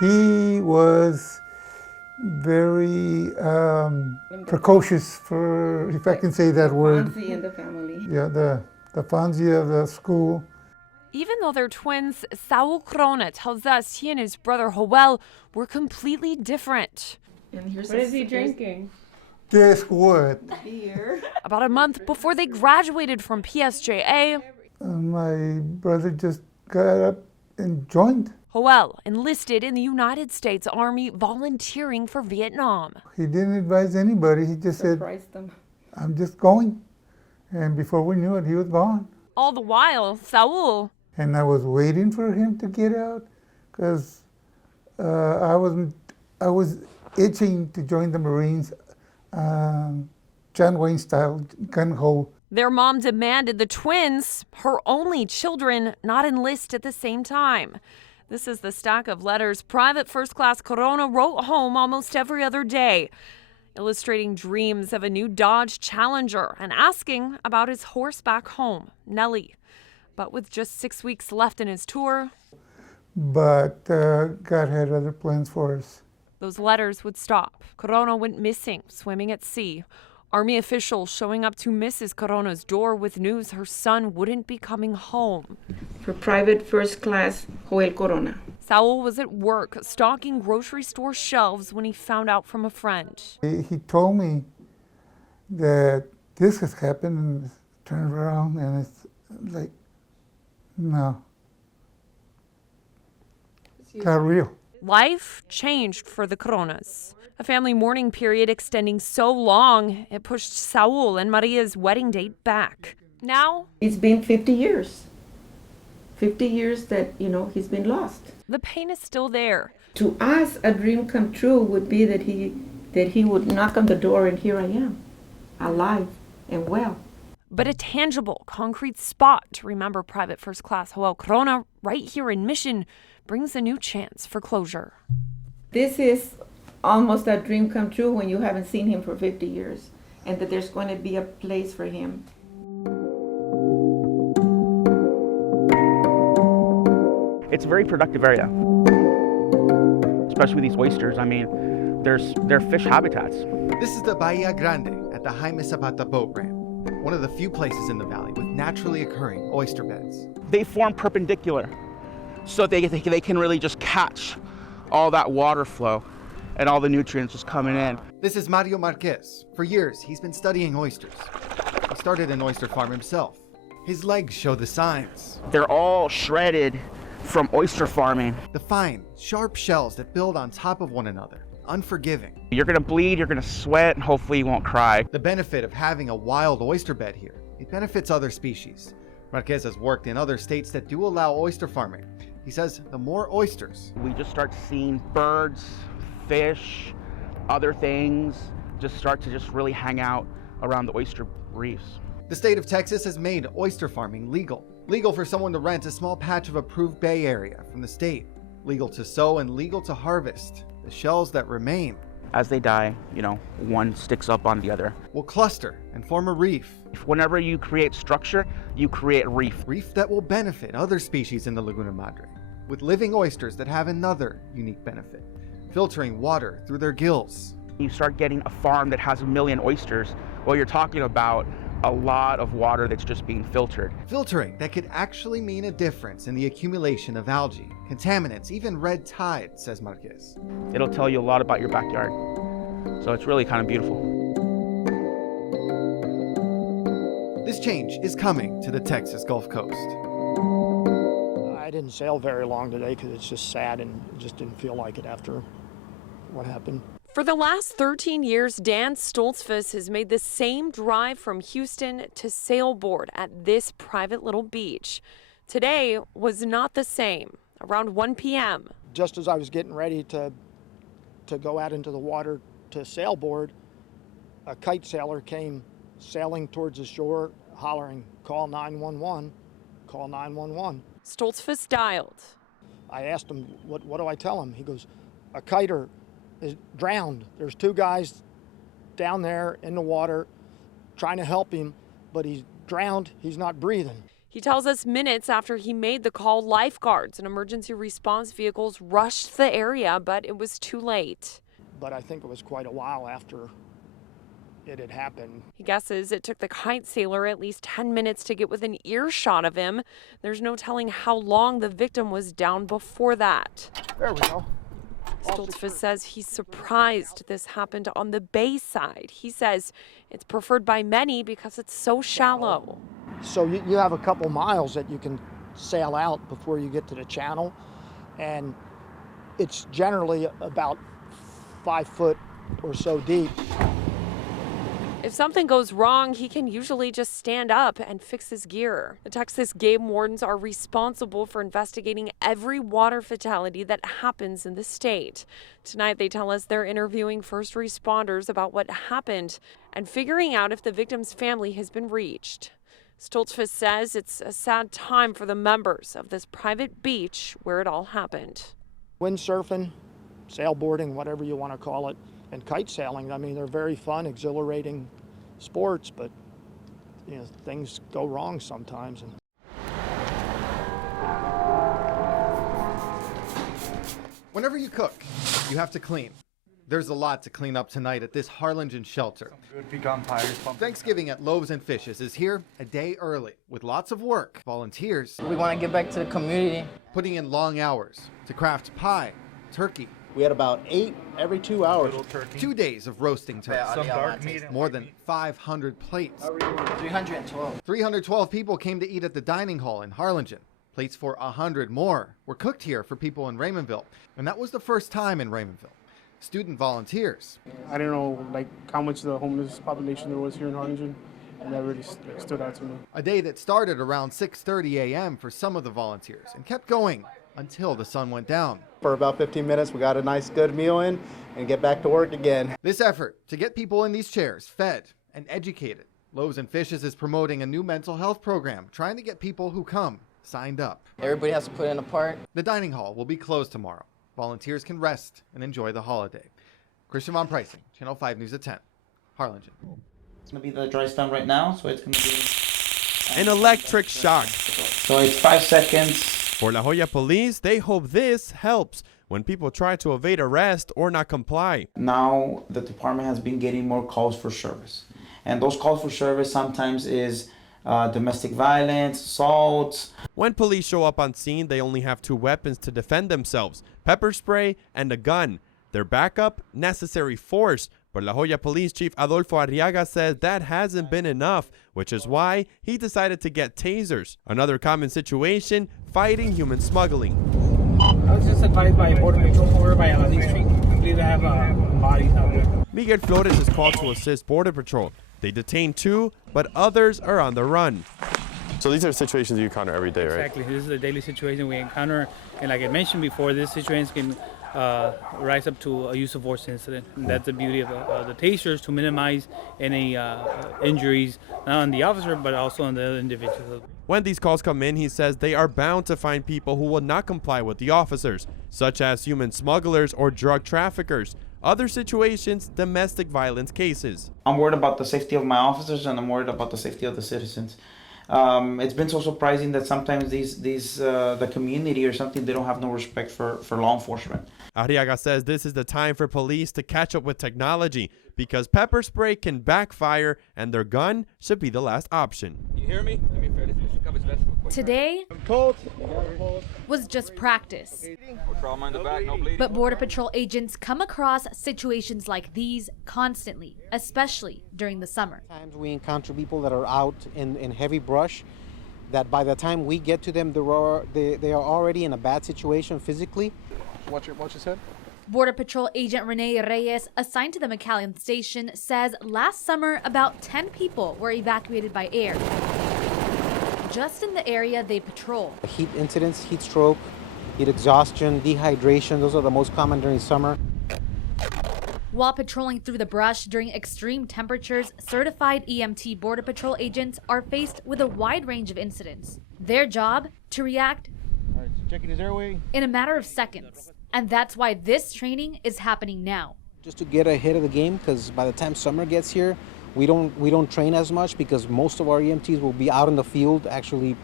He was very precocious, for if I can say that word. Fonzie in the family. Yeah, the Fonzie of the school. Even though they're twins, Saul Corona tells us he and his brother Joel were completely different. And here's What is he drinking? Guess what? beer. About a month before they graduated from PSJA, My brother just got up and joined. Joel enlisted in the United States Army, volunteering for Vietnam. He didn't advise anybody. He just said, Surprised them. I'm just going. And before we knew it, he was gone. All the while, Saul, And I was waiting for him to get out because I was itching to join the Marines, John Wayne style, gung-ho. their mom demanded the twins, her only children, not enlist at the same time. This is the stack of letters Private First Class Corona wrote home almost every other day, illustrating dreams of a new Dodge Challenger and asking about his horse back home, Nellie. But with just 6 weeks left in his tour, But God had other plans for us. those letters would stop. Corona went missing, swimming at sea. Army officials showing up to Mrs. Corona's door with news her son wouldn't be coming home. For Private First Class Joel Corona. Saul was at work stocking grocery store shelves when he found out from a friend. He told me that this has happened and turned around and it's like, no, got real. Life changed for the Coronas. A family mourning period extending so long, it pushed Saul and Maria's wedding date back. Now, It's been 50 years. 50 years that, he's been lost. the pain is still there. To us, a dream come true would be that he would knock on the door and here I am, alive and well. But a tangible, concrete spot to remember Private First Class Joel Corona right here in Mission brings a new chance for closure. This is almost a dream come true when you haven't seen him for 50 years and that there's going to be a place for him. It's a very productive area, especially with these oysters. I mean, they're fish habitats. This is the Bahia Grande at the Jaime Zapata boat ramp, one of the few places in the valley with naturally occurring oyster beds. They form perpendicular, so they can really just catch all that water flow and all the nutrients just coming in. This is Mario Marquez. For years, he's been studying oysters. He started an oyster farm himself. His legs show the signs. They're all shredded from oyster farming. The fine, sharp shells that build on top of one another. Unforgiving. You're gonna bleed, you're gonna sweat, and hopefully you won't cry. The benefit of having a wild oyster bed here, it benefits other species. Marquez has worked in other states that do allow oyster farming. He says the more oysters, We just start seeing birds, fish, other things just start to really hang out around the oyster reefs. the state of Texas has made oyster farming legal. Legal for someone to rent a small patch of approved bay area from the state. Legal to sow and legal to harvest. The shells that remain As they die, one sticks up on the other. will cluster and form a reef. Whenever you create structure, you create reef. Reef that will benefit other species in the Laguna Madre, with living oysters that have another unique benefit, filtering water through their gills. You start getting a farm that has 1 million oysters, well, you're talking about a lot of water that's just being filtered. Filtering that could actually mean a difference in the accumulation of algae, contaminants, even red tide, says Marquez. It'll tell you a lot about your backyard. So it's really kind of beautiful. This change is coming to the Texas Gulf Coast. I didn't sail very long today because it's just sad and just didn't feel like it after what happened. For the last 13 years, Dan Stoltzfus has made the same drive from Houston to sailboard at this private little beach. Today was not the same. Around 1 p.m., Just as I was getting ready to go out into the water to sailboard, a kite sailor came sailing towards the shore, hollering, "Call 911, call 911." Stoltzfus dialed. I asked him, what do I tell him? He goes, "A kiter is drowned. There's 2 guys down there in the water trying to help him, but he's drowned. He's not breathing." He tells us minutes after he made the call, lifeguards and emergency response vehicles rushed the area, but it was too late. But I think it was quite a while after it had happened. He guesses it took the kite sailor at least 10 minutes to get within earshot of him. There's no telling how long the victim was down before that. There we go. Stoltzfus says he's surprised this happened on the bay side. He says it's preferred by many because it's so shallow. So you have a couple miles that you can sail out before you get to the channel, and it's generally about 5 foot or so deep. If something goes wrong, he can usually just stand up and fix his gear. The Texas game wardens are responsible for investigating every water fatality that happens in the state. Tonight, they tell us they're interviewing first responders about what happened and figuring out if the victim's family has been reached. Stoltzfus says it's a sad time for the members of this private beach where it all happened. Windsurfing, sailboarding, whatever you want to call it, and kite sailing, I mean, they're very fun, exhilarating sports, but things go wrong sometimes. Whenever you cook, you have to clean. There's a lot to clean up tonight at this Harlingen shelter. Good pecan pie. Thanksgiving at Loaves and Fishes is here a day early with lots of work. Volunteers We want to give back to the community. putting in long hours to craft pie, turkey. We had about 8 every 2 hours. 2 days of roasting turkey. Some dark meat. More than 500 plates. 312. 312 people came to eat at the dining hall in Harlingen. Plates for 100 more were cooked here for people in Raymondville. And that was the first time in Raymondville. Student volunteers. I don't know how much the homeless population there was here in Harlingen, and that really stood out to me. A day that started around 6:30 a.m. for some of the volunteers and kept going until the sun went down. For about 15 minutes, we got a nice good meal in and get back to work again. This effort to get people in these chairs fed and educated. Loaves and Fishes is promoting a new mental health program, trying to get people who come signed up. Everybody has to put in a part. The dining hall will be closed tomorrow. Volunteers can rest and enjoy the holiday. Christian Von Preissing, Channel 5 News at 10, Harlingen. It's going to be the dry stump right now, so it's going to be... An electric shock. So it's 5 seconds. For La Jolla police, they hope this helps when people try to evade arrest or not comply. Now the department has been getting more calls for service. And those calls for service sometimes is domestic violence, assaults. When police show up on scene, they only have 2 weapons to defend themselves, pepper spray and a gun. Their backup, necessary force. But La Jolla Police Chief Adolfo Arriaga says that hasn't been enough, which is why he decided to get tasers. Another common situation, fighting human smuggling. I was just advised by Border Patrol over by Aladdin Street. I believe they have bodies out there. Miguel Flores is called to assist Border Patrol. They detained 2, but others are on the run. So these are situations you encounter every day, right? Exactly. This is a daily situation we encounter. And like I mentioned before, this situation can rise up to a use of force incident. And that's the beauty of the tasers, to minimize any injuries, not on the officer, but also on the other individual. When these calls come in, he says they are bound to find people who will not comply with the officers, such as human smugglers or drug traffickers. Other situations, domestic violence cases. I'm worried about the safety of my officers, and I'm worried about the safety of the citizens. It's been so surprising that sometimes the community or something, they don't have no respect for law enforcement. Arriaga says this is the time for police to catch up with technology because pepper spray can backfire and their gun should be the last option. You hear me? Today was just practice. But Border Patrol agents come across situations like these constantly, especially during the summer. Sometimes we encounter people that are out in heavy brush, that by the time we get to them, they are already in a bad situation physically. Watch your head. Border Patrol agent Renee Reyes, assigned to the McAllen station, says last summer about 10 people were evacuated by air. Just in the area they patrol. Heat incidents, heat stroke, heat exhaustion, dehydration, those are the most common during summer. While patrolling through the brush during extreme temperatures, certified EMT Border Patrol agents are faced with a wide range of incidents. Their job, to react Checking his airway in a matter of seconds. And that's why this training is happening now. Just to get ahead of the game, because by the time summer gets here, We don't train as much because most of our EMTs will be out in the field actually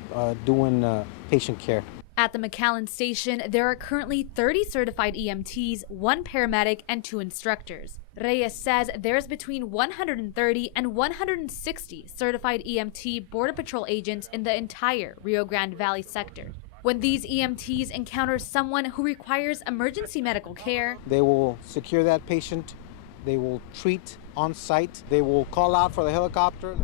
doing patient care. At the McAllen station, there are currently 30 certified EMTs, 1 paramedic, and 2 instructors. Reyes says there's between 130 and 160 certified EMT Border Patrol agents in the entire Rio Grande Valley sector. When these EMTs encounter someone who requires emergency medical care, they will secure that patient, they will treat on site, they will call out for the helicopter.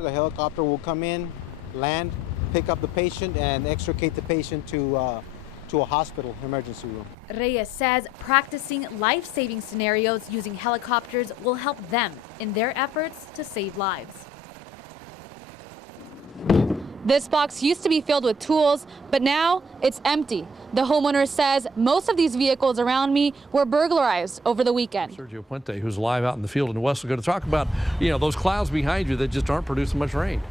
The helicopter will come in, land, pick up the patient, and extricate the patient to a hospital emergency room. Reyes says practicing life-saving scenarios using helicopters will help them in their efforts to save lives. This box used to be filled with tools, but now it's empty. The homeowner says most of these vehicles around me were burglarized over the weekend. Sergio Puente, who's live out in the field in Weslaco, to talk about, those clouds behind you that just aren't producing much rain.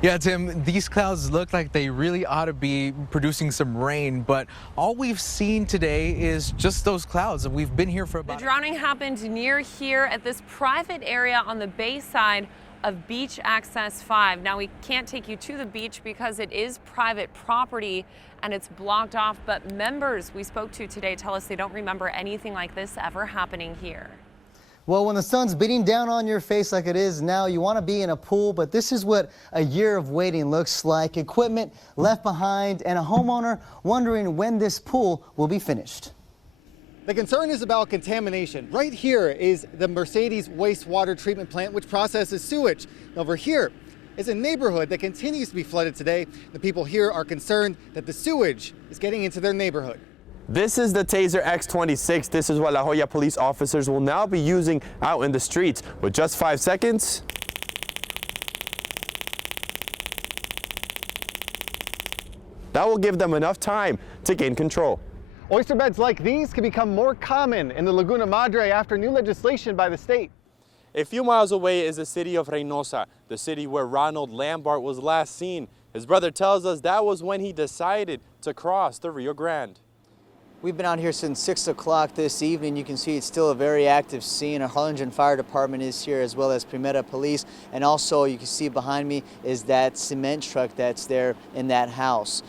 Yeah, Tim, these clouds look like they really ought to be producing some rain, but all we've seen today is just those clouds, and we've been here for about... The drowning happened near here at this private area on the bay side of Beach Access 5. Now, we can't take you to the beach because it is private property and it's blocked off, but members we spoke to today tell us they don't remember anything like this ever happening here. Well, when the sun's beating down on your face like it is now, you want to be in a pool, but this is what a year of waiting looks like. Equipment left behind and a homeowner wondering when this pool will be finished. The concern is about contamination. Right here is the Mercedes wastewater treatment plant, which processes sewage. Over here is a neighborhood that continues to be flooded today. The people here are concerned that the sewage is getting into their neighborhood. This is the Taser X26. This is what La Jolla police officers will now be using out in the streets. With just 5 seconds, that will give them enough time to gain control. Oyster beds like these can become more common in the Laguna Madre after new legislation by the state. A few miles away is the city of Reynosa, the city where Ronald Lambart was last seen. His brother tells us that was when he decided to cross the Rio Grande. We've been out here since 6 o'clock this evening. You can see it's still a very active scene. Our Harlingen Fire Department is here, as well as Primera Police. And also you can see behind me is that cement truck that's there in that house.